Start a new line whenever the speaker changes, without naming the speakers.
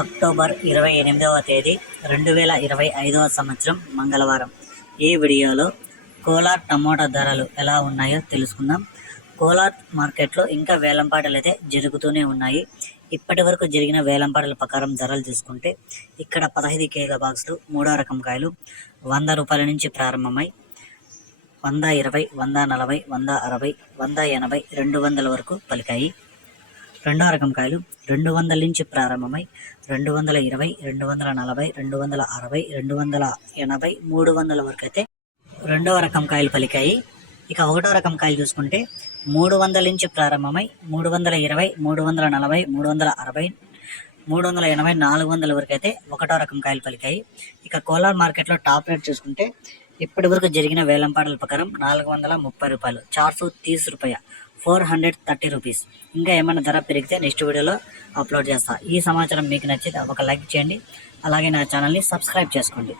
October ఇరవై ఎనిమిదవ తేదీ రెండు వేల ఇరవై ఐదవ సంవత్సరం మంగళవారం. ఈ వీడియోలో కోలార్ టమోటా ధరలు ఎలా ఉన్నాయో తెలుసుకుందాం. కోలార్ మార్కెట్లో ఇంకా వేలంపాటలు అయితే జరుగుతూనే ఉన్నాయి. ఇప్పటి వరకు జరిగిన వేలంపాటల ప్రకారం ధరలు చూసుకుంటే ఇక్కడ పదహైదు కేజీల బాక్సులు మూడో రకం కాయలు వంద రూపాయల నుంచి ప్రారంభమై వంద ఇరవై వంద నలభై వంద అరవై వంద ఎనభై రెండు వందల వరకు పలికాయి. రెండో రకం కాయలు రెండు వందల నుంచి ప్రారంభమై రెండు వందల ఇరవై రెండు వందల నలభై రెండు వందల అరవై రెండు వందల ఎనభై మూడు వందల వరకు అయితే రెండవ రకం కాయలు పలికాయి. ఇక ఒకటో రకం కాయలు చూసుకుంటే మూడు వందల నుంచి ప్రారంభమై మూడు వందల ఇరవై మూడు వందల నలభై మూడు వందల అరవై మూడు వందల ఎనభై నాలుగు వందల వరకు అయితే ఒకటో రకం కాయలు పలికాయి. ఇక కోలార్ మార్కెట్లో టాప్ రేట్ చూసుకుంటే ఇప్పటి వరకు జరిగిన వేలంపాటల ప్రకారం నాలుగు వందల ముప్పై రూపాయలు చార్ సో తీస్ రూపాయ. Four hundred thirty rupees. ఇంకా ఏమైనా ధర పెరిగితే నెక్స్ట్ వీడియోలో అప్లోడ్ చేస్తా. ఈ సమాచారం మీకు నచ్చితే ఒక లైక్ చేయండి. అలాగే నా ఛానల్ని సబ్స్క్రైబ్ చేసుకోండి.